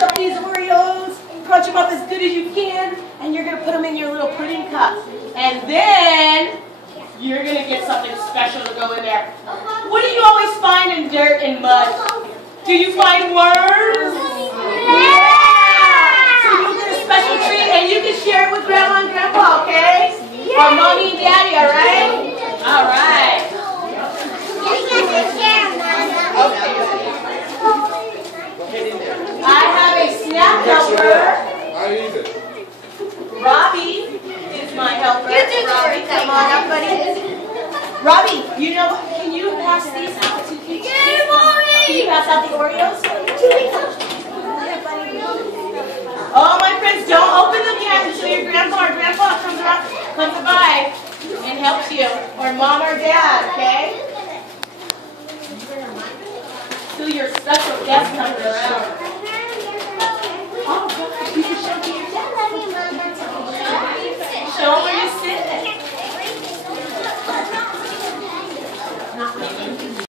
crunch up these Oreos, crunch them up as good as you can, and you're going to put them in your little pudding cup. And then you're going to get something special to go in there. What do you always find in dirt and mud? Do you find worms? Yeah! So you get a special treat, and you can share it with Grandma and Grandpa, okay? Or Mommy and Daddy, all right? All right. I have a snack helper. Robbie is my helper. Robbie, come on up, buddy. Robbie, you know what? Can you pass these out to people? Can you pass out the Oreos? Oh, my friends, don't open them yet until your grandpa or grandpa comes by and helps you, or mom or dad, okay? Till your special guest comes around.